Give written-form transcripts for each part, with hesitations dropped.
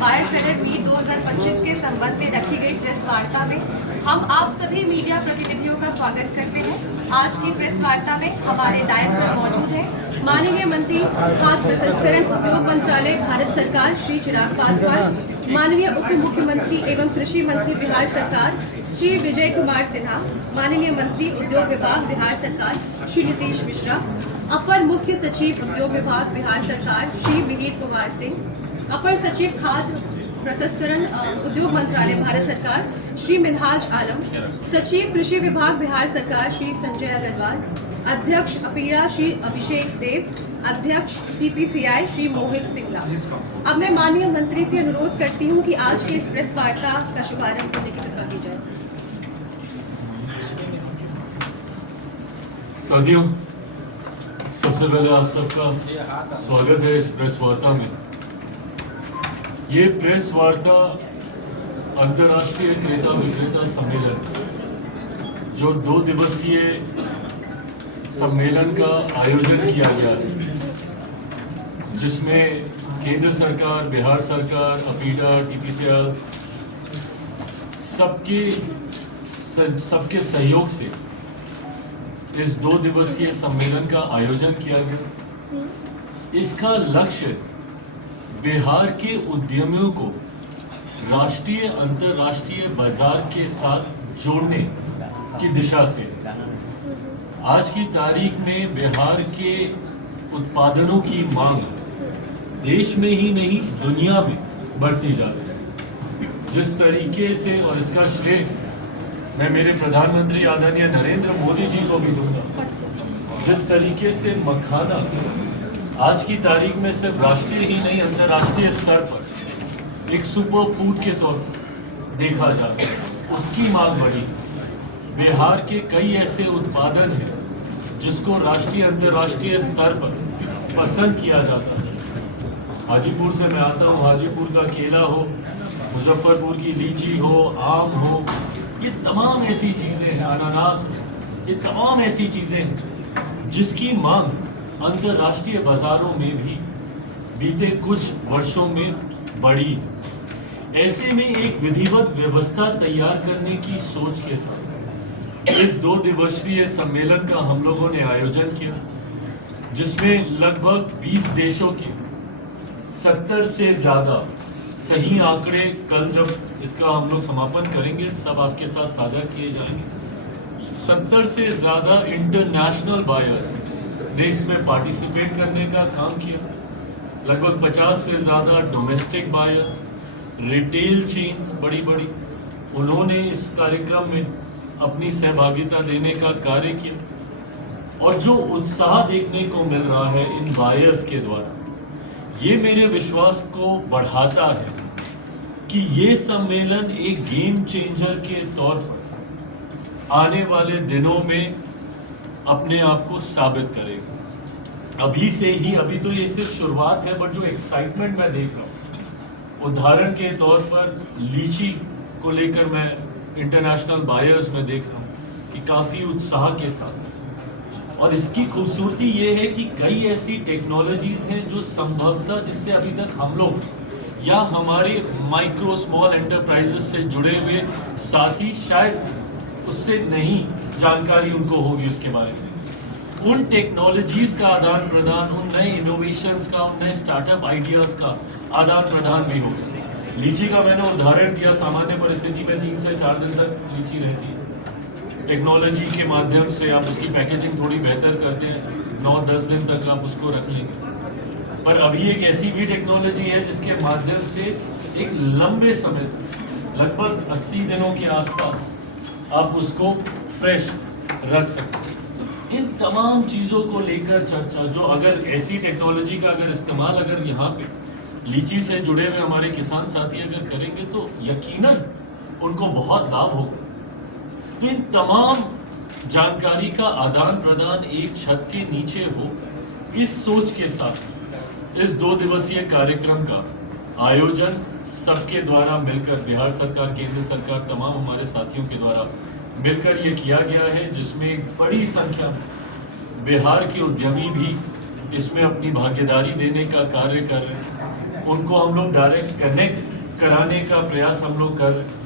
Buyer select meet 2025 के संबंध में रखी गई प्रेस वार्ता में हम आप सभी मीडिया प्रतिनिधियों का स्वागत करते हैं। आज की प्रेस वार्ता में हमारे डायस पर मौजूद हैं माननीय मंत्री खाद्य प्रसंस्करण उद्योग मंत्रालय भारत सरकार श्री चिराग पासवान, माननीय उप मुख्यमंत्री एवं कृषि मंत्री बिहार सरकार श्री विजय कुमार सिन्हा, माननीय मंत्री उद्योग विभाग बिहार सरकार श्री नीतीश मिश्रा, अपर मुख्य सचिव उद्योग विभाग बिहार सरकार श्री मिहिर कुमार सिंह, अपर सचिव खाद्य प्रसंस्करण उद्योग मंत्रालय भारत सरकार श्री मिनहाज आलम, सचिव कृषि विभाग बिहार सरकार श्री संजय अग्रवाल, अध्यक्ष अपीड़ा श्री अभिषेक देव, अध्यक्ष टीपीसीआई श्री मोहित सिंगला। अब मैं माननीय मंत्री से अनुरोध करती हूं कि आज के इस प्रेस वार्ता का शुभारंभ करने की कृपा की जाए। साथियों, सबसे पहले आप सबका स्वागत है इस प्रेस वार्ता में। ये प्रेस वार्ता अंतर्राष्ट्रीय क्रेता विक्रेता सम्मेलन, जो 2 दिवसीय सम्मेलन का आयोजन किया गया है, जिसमें केंद्र सरकार, बिहार सरकार, अपीडा, टीपीसीआई सबके सहयोग से इस 2 दिवसीय सम्मेलन का आयोजन किया गया। इसका लक्ष्य बिहार के उद्यमियों को राष्ट्रीय अंतर्राष्ट्रीय बाजार के साथ जोड़ने की दिशा से आज की तारीख में बिहार के उत्पादनों की मांग देश में ही नहीं दुनिया में बढ़ती जा रही है। जिस तरीके से, और इसका श्रेय मैं मेरे प्रधानमंत्री आदरणीय नरेंद्र मोदी जी को भी दूंगा, जिस तरीके से मखाना आज की तारीख में सिर्फ राष्ट्रीय ही नहीं अंतर्राष्ट्रीय स्तर पर एक सुपर फूड के तौर पर देखा जाता है, उसकी मांग बढ़ी। बिहार के कई ऐसे उत्पादन हैं जिसको राष्ट्रीय अंतर्राष्ट्रीय स्तर पर पसंद किया जाता है। हाजीपुर से मैं आता हूँ, हाजीपुर का केला हो, मुजफ्फरपुर की लीची हो, आम हो, ये तमाम ऐसी चीज़ें हैं, अनानास, ये तमाम ऐसी चीज़ें हैं जिसकी मांग अंतर्राष्ट्रीय बाजारों में भी बीते कुछ वर्षों में बढ़ी है। ऐसे में एक विधिवत व्यवस्था तैयार करने की सोच के साथ इस 2 दिवसीय सम्मेलन का हम लोगों ने आयोजन किया, जिसमें लगभग 20 देशों के 70 से ज़्यादा, सही आंकड़े कल जब इसका हम लोग समापन करेंगे सब आपके साथ साझा किए जाएंगे, 70 से ज़्यादा इंटरनेशनल बायर्स ने इसमें पार्टिसिपेट करने का काम किया। लगभग 50 से ज़्यादा डोमेस्टिक बायर्स, रिटेल चेन्स बड़ी उन्होंने इस कार्यक्रम में अपनी सहभागिता देने का कार्य किया। और जो उत्साह देखने को मिल रहा है इन बायर्स के द्वारा, ये मेरे विश्वास को बढ़ाता है कि ये सम्मेलन एक गेम चेंजर के तौर पर आने वाले दिनों में अपने आप को साबित करेगा। अभी से ही, अभी तो ये सिर्फ शुरुआत है, बट जो एक्साइटमेंट मैं देख रहा हूँ, उदाहरण के तौर पर लीची को लेकर मैं इंटरनेशनल बायर्स में देख रहा हूँ कि काफ़ी उत्साह के साथ। और इसकी खूबसूरती ये है कि कई ऐसी टेक्नोलॉजीज हैं जो संभवतः जिससे अभी तक हम लोग या हमारे माइक्रो स्मॉल एंटरप्राइजेस से जुड़े हुए साथी शायद उससे नहीं जानकारी उनको होगी उसके बारे में। उन टेक्नोलॉजीज का आदान प्रदान, उन नए इनोवेशंस का, उन नए स्टार्टअप आइडियाज़ का आदान प्रदान भी होगा। लीची का मैंने उदाहरण दिया, सामान्य परिस्थिति में 3 से 4 दिन तक लीची रहती है। टेक्नोलॉजी के माध्यम से आप उसकी पैकेजिंग थोड़ी बेहतर करते हैं, 9-10 दिन तक आप उसको रख लेंगे। पर अभी एक ऐसी भी टेक्नोलॉजी है जिसके माध्यम से एक लंबे समय तक, लगभग 80 दिनों के आसपास, आप उसको फ्रेश रख सकते हैं। इन तमाम चीज़ों को लेकर चर्चा, जो अगर ऐसी टेक्नोलॉजी का अगर इस्तेमाल अगर यहाँ पे लीची से जुड़े हुए हमारे किसान साथी अगर करेंगे तो यकीनन उनको बहुत लाभ होगा। तो इन तमाम जानकारी का आदान प्रदान एक छत के नीचे हो, इस सोच के साथ इस 2 दिवसीय कार्यक्रम का आयोजन सबके द्वारा मिलकर, बिहार सरकार, केंद्र सरकार, तमाम हमारे साथियों के द्वारा मिलकर ये किया गया है, जिसमें एक बड़ी संख्या में बिहार के उद्यमी भी इसमें अपनी भागीदारी देने का कार्य कर रहे हैं। उनको हम लोग डायरेक्ट कनेक्ट कराने का प्रयास हम लोग कर रहे हैं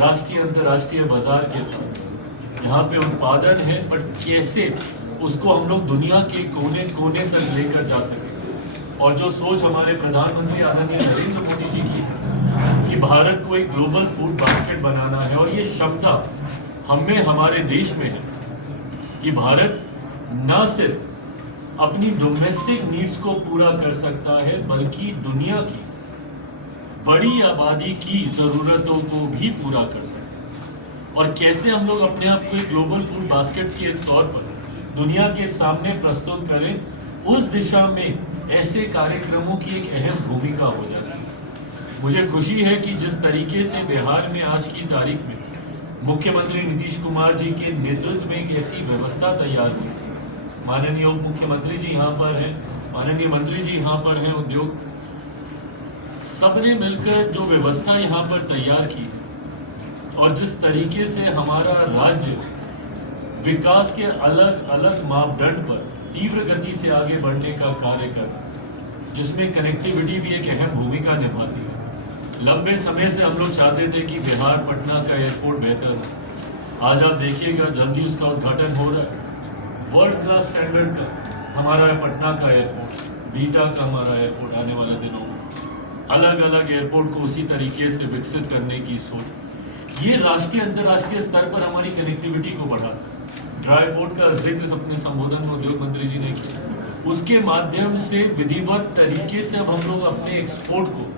राष्ट्रीय अंतर्राष्ट्रीय बाजार के साथ। यहाँ पे उत्पादन है, बट कैसे उसको हम लोग दुनिया के कोने कोने तक लेकर जा सकें। और जो सोच हमारे प्रधानमंत्री आदरणीय नरेंद्र मोदी जी की है कि भारत को एक ग्लोबल फूड बास्केट बनाना है, और ये क्षमता हमें हमारे देश में है कि भारत न सिर्फ अपनी डोमेस्टिक नीड्स को पूरा कर सकता है, बल्कि दुनिया की बड़ी आबादी की जरूरतों को भी पूरा कर सकता है। और कैसे हम लोग अपने आप को एक ग्लोबल फूड बास्केट के तौर पर दुनिया के सामने प्रस्तुत करें, उस दिशा में ऐसे कार्यक्रमों की एक अहम भूमिका हो जाती है। मुझे खुशी है कि जिस तरीके से बिहार में आज की तारीख में मुख्यमंत्री नीतीश कुमार जी के नेतृत्व में एक ऐसी व्यवस्था तैयार हुई। माननीय उप मुख्यमंत्री जी यहाँ पर हैं, माननीय मंत्री जी यहाँ पर हैं, उद्योग, सबने मिलकर जो व्यवस्था यहाँ पर तैयार की और जिस तरीके से हमारा राज्य विकास के अलग अलग मापदंड पर तीव्र गति से आगे बढ़ने का कार्य कर, जिसमें कनेक्टिविटी भी एक अहम भूमिका निभाती है। लंबे समय से हम लोग चाहते थे कि बिहार पटना का एयरपोर्ट बेहतर हो। आज आप देखिएगा जल्दी उसका उद्घाटन हो रहा है। वर्ल्ड क्लास स्टैंडर्ड का हमारा पटना का एयरपोर्ट, बीटा का हमारा एयरपोर्ट आने वाले दिनों में, अलग अलग एयरपोर्ट को उसी तरीके से विकसित करने की सोच, ये राष्ट्रीय अंतर्राष्ट्रीय स्तर पर हमारी कनेक्टिविटी को बढ़ाता है। ड्राई पोर्ट का जिक्र अपने संबोधन में उद्योग मंत्री जी ने किया, उसके माध्यम से विधिवत तरीके से अब हम लोग अपने एक्सपोर्ट को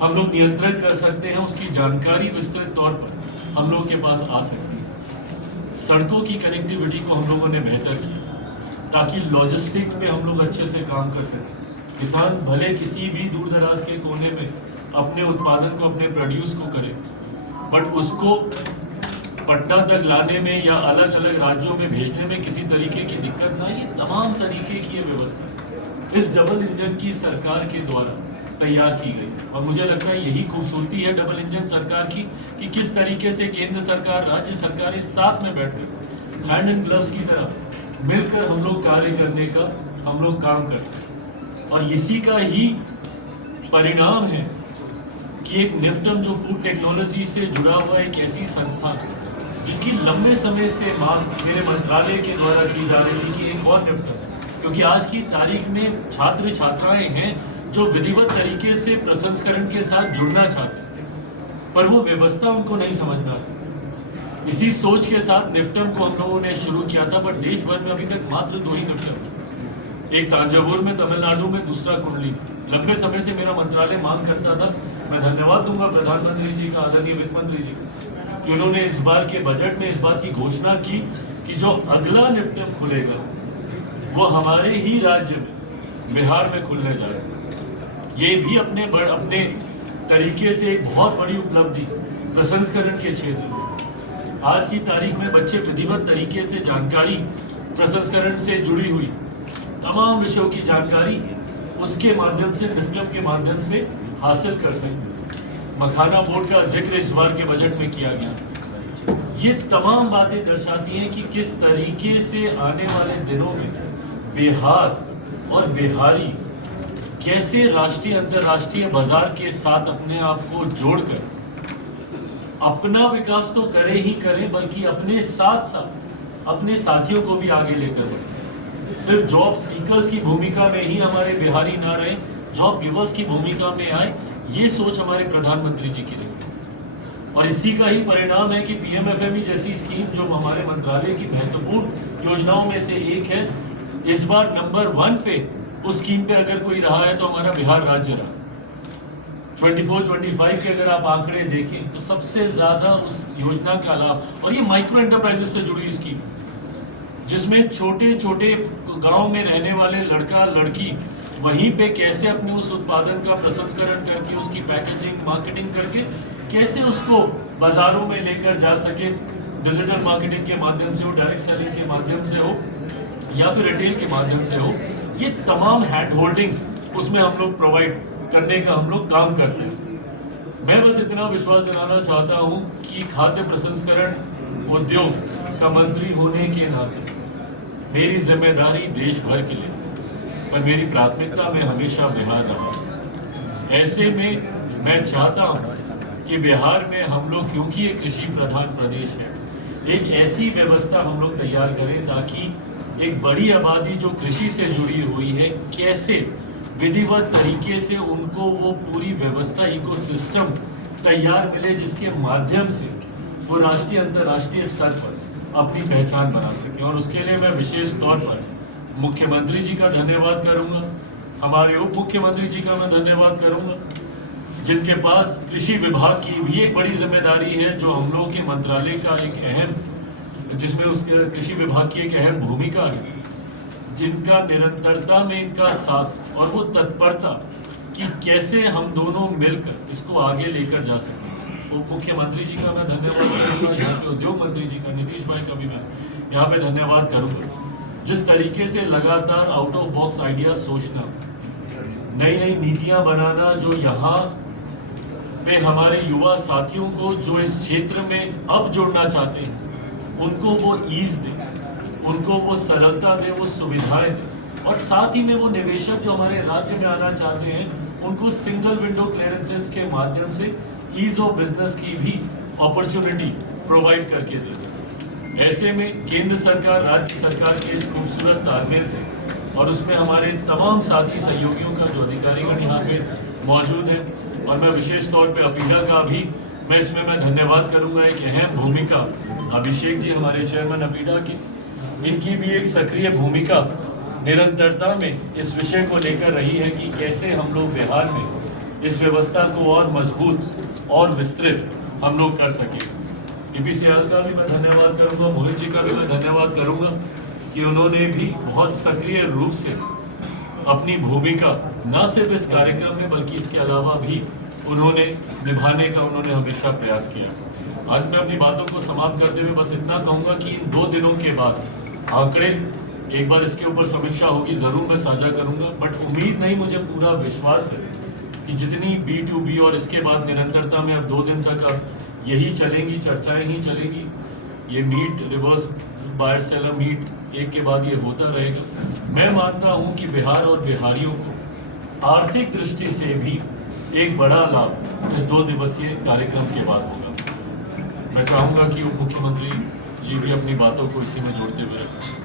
हम लोग नियंत्रित कर सकते हैं। उसकी जानकारी विस्तृत तौर पर हम लोग के पास आ सकती है। सड़कों की कनेक्टिविटी को हम लोगों ने बेहतर किया ताकि लॉजिस्टिक पे हम लोग अच्छे से काम कर सकें। किसान भले किसी भी दूर दराज के कोने में अपने उत्पादन को, अपने प्रोड्यूस को करे, बट उसको पटना तक लाने में या अलग अलग राज्यों में भेजने में किसी तरीके की दिक्कत ना। ये तमाम तरीके की व्यवस्था इस डबल इंजन की सरकार के द्वारा तैयार की गई। और मुझे लगता है यही खूबसूरती है डबल इंजन सरकार की कि किस तरीके से केंद्र सरकार, राज्य सरकार इस साथ में बैठकर हैंड एंड ग्लव्स की तरह मिलकर हम लोग कार्य करने का हम लोग काम करते हैं। और इसी का ही परिणाम है कि एक निफ्टम जो फूड टेक्नोलॉजी से जुड़ा हुआ एक ऐसी संस्था जिसकी लंबे समय से मांग मेरे मंत्रालय के द्वारा की जा रही थी कि एक और निफ्टम, क्योंकि आज की तारीख में छात्र छात्राएं हैं जो विधिवत तरीके से प्रसंस्करण के साथ जुड़ना चाहते हैं, पर वो व्यवस्था उनको नहीं समझ में आती। इसी सोच के साथ निफ्टम को हम लोगों ने शुरू किया था, पर देश भर में अभी तक मात्र 2 ही निफ्टम, एक तांजावुर में तमिलनाडु में, दूसरा कुंडली। लंबे समय से मेरा मंत्रालय मांग करता था। मैं धन्यवाद दूंगा प्रधानमंत्री जी का, आदरणीय वित्त मंत्री जी, कि उन्होंने इस बार के बजट में इस बात की घोषणा की कि जो अगला निफ्टम खुलेगा वो हमारे ही राज्य में बिहार में खुलने जा रहा है। ये भी अपने तरीके से एक बहुत बड़ी उपलब्धि प्रसंस्करण के क्षेत्र में। आज की तारीख में बच्चे विधिवत तरीके से जानकारी, प्रसंस्करण से जुड़ी हुई तमाम विषयों की जानकारी उसके माध्यम से, निफ्टम के माध्यम से हासिल कर सकते। मखाना बोर्ड का जिक्र इस बार के बजट में किया गया। ये तमाम बातें दर्शाती हैं कि किस तरीके से आने वाले दिनों में बिहार और बिहारी कैसे राष्ट्रीय अंतर्राष्ट्रीय बाजार के साथ अपने आप को जोड़कर अपना विकास तो करे ही करे, बल्कि अपने साथ साथ अपने साथियों को भी आगे लेकर बढ़े। सिर्फ जॉब सीकर्स की भूमिका में ही हमारे बिहारी ना रहे, जॉब गिवर्स की भूमिका में आए, ये सोच हमारे प्रधानमंत्री जी की है। और इसी का ही परिणाम है कि पीएमएफएमई जैसी स्कीम जो हमारे मंत्रालय की महत्वपूर्ण योजनाओं में से एक है, इस बार नंबर 1 पे उस स्कीम पे अगर कोई रहा है तो हमारा बिहार राज्य रहा। 24-25 के अगर आप आंकड़े देखें तो सबसे ज्यादा उस योजना का लाभ, और ये माइक्रो एंटरप्राइजेस से जुड़ी स्कीम, जिसमें छोटे छोटे गांव में रहने वाले लड़का लड़की वहीं पे कैसे अपने उस उत्पादन का प्रसंस्करण करके, उसकी पैकेजिंग, मार्केटिंग करके कैसे उसको बाजारों में लेकर जा सके, डिजिटल मार्केटिंग के माध्यम से हो, डायरेक्ट सेलिंग के माध्यम से हो, या फिर रिटेल के माध्यम से हो। ये तमाम हैंड होल्डिंग उसमें हम लोग प्रोवाइड करने का हम लोग काम करते हैं। मैं बस इतना विश्वास दिलाना चाहता हूं कि खाद्य प्रसंस्करण उद्योग का मंत्री होने के नाते मेरी जिम्मेदारी देश भर के लिए, पर मेरी प्राथमिकता में हमेशा बिहार रहा। ऐसे में मैं चाहता हूँ कि बिहार में हम लोग, क्योंकि एक कृषि प्रधान प्रदेश है, एक ऐसी व्यवस्था हम लोग तैयार करें ताकि एक बड़ी आबादी जो कृषि से जुड़ी हुई है, कैसे विधिवत तरीके से उनको वो पूरी व्यवस्था, इकोसिस्टम तैयार मिले, जिसके माध्यम से वो राष्ट्रीय अंतर्राष्ट्रीय स्तर पर अपनी पहचान बना सके। और उसके लिए मैं विशेष तौर पर मुख्यमंत्री जी का धन्यवाद करूंगा, हमारे उप मुख्यमंत्री जी का मैं धन्यवाद करूंगा, जिनके पास कृषि विभाग की भी एक बड़ी जिम्मेदारी है, जो हम लोगों के मंत्रालय का एक अहम, जिसमें उसके कृषि विभाग की एक अहम भूमिका है, जिनका निरंतरता में इनका साथ और वो तत्परता कि कैसे हम दोनों मिलकर इसको आगे लेकर जा सकें। उप मुख्यमंत्री जी का मैं धन्यवाद करूंगा, यहाँ पे उद्योग मंत्री जी का, नीतीश भाई का भी मैं यहाँ पे धन्यवाद करूंगा। जिस तरीके से लगातार आउट ऑफ बॉक्स आइडिया सोचना, नई नई नीतियां बनाना, जो यहाँ पे हमारे युवा साथियों को जो इस क्षेत्र में अब जुड़ना चाहते हैं, उनको वो ईज दे, उनको वो सरलता दे, वो सुविधाएं दे, और साथ ही में वो निवेशक जो हमारे राज्य में आना चाहते हैं, उनको सिंगल विंडो क्लियरेंसेस के माध्यम से ईज ऑफ बिजनेस की भी अपॉर्चुनिटी प्रोवाइड करके दे। ऐसे में केंद्र सरकार, राज्य सरकार के इस खूबसूरत तालमेल से, और उसमें हमारे तमाम साथी सहयोगियों का, जो अधिकारीगण यहाँ पे मौजूद है, और मैं विशेष तौर पे अपीडा का भी मैं धन्यवाद करूंगा। एक अहम भूमिका अभिषेक जी, हमारे चेयरमैन अपीडा की, इनकी भी एक सक्रिय भूमिका निरंतरता में इस विषय को लेकर रही है कि कैसे हम लोग बिहार में इस व्यवस्था को और मजबूत और विस्तृत हम लोग कर सकें। DPCL का भी मैं धन्यवाद करूंगा, मोहित जी का भी मैं धन्यवाद करूंगा कि उन्होंने भी बहुत सक्रिय रूप से अपनी भूमिका न सिर्फ इस कार्यक्रम में बल्कि इसके अलावा भी उन्होंने निभाने का हमेशा प्रयास किया। आज मैं अपनी बातों को समाप्त करते हुए बस इतना कहूंगा कि इन 2 दिनों के बाद आंकड़े, एक बार इसके ऊपर समीक्षा होगी, जरूर मैं साझा करूंगा, बट उम्मीद नहीं, मुझे पूरा विश्वास है कि जितनी B2B और इसके बाद निरंतरता में अब 2 दिन तक अब यही चलेंगी, चर्चाएं ही चलेंगी, ये meet, reverse buyer seller meet, एक के बाद ये होता रहेगा। मैं मानता हूं कि बिहार और बिहारियों को आर्थिक दृष्टि से भी एक बड़ा लाभ इस 2 दिवसीय कार्यक्रम के बाद होगा। मैं चाहूंगा कि उप मुख्यमंत्री जी भी अपनी बातों को इसी में जोड़ते हुए रखें।